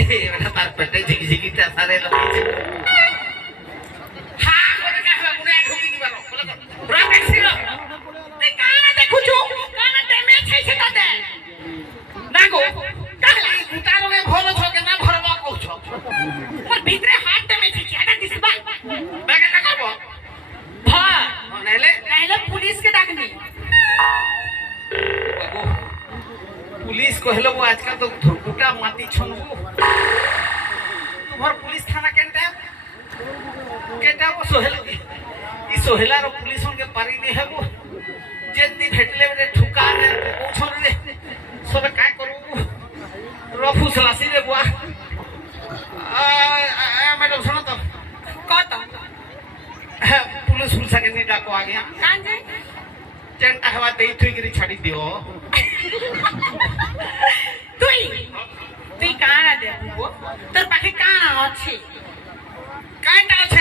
एवढा तार पेटे झिकझिकीच्या सारे लपीचे हा कोणी काय हवा मुने ढुकी की बारो बोला रा टॅक्सी रो ते काना देखु छु काना डैमेज छै से तते ना गो कहला उतारो में भरो छ के ना भरबा कहू छ पर भीतरे हाथ डैमेज छै आटा दिसबा बागे ना करबो भा नहले पुलिस के डाकनी पुलिस कहलो वो आजकल तो धुरकुटा माटी छनबो तुम्हार पुलिस थाना केटा वो सोहेला ई सोहेला रो पुलिस के पारी नहीं है वो जेदी भेटले रे ठुका ने ओ छोड़ रे सब काय करू रफू सलासी रे बुआ मैडम सुनो तो कहता पुलिस पुलिस के नहीं डाको आ गया कान जाए चंटा हवा दे थुई गिरी छाड़ी दियो তুই কানা দেখবো তোর পাখি কানা আছে কাটা আছে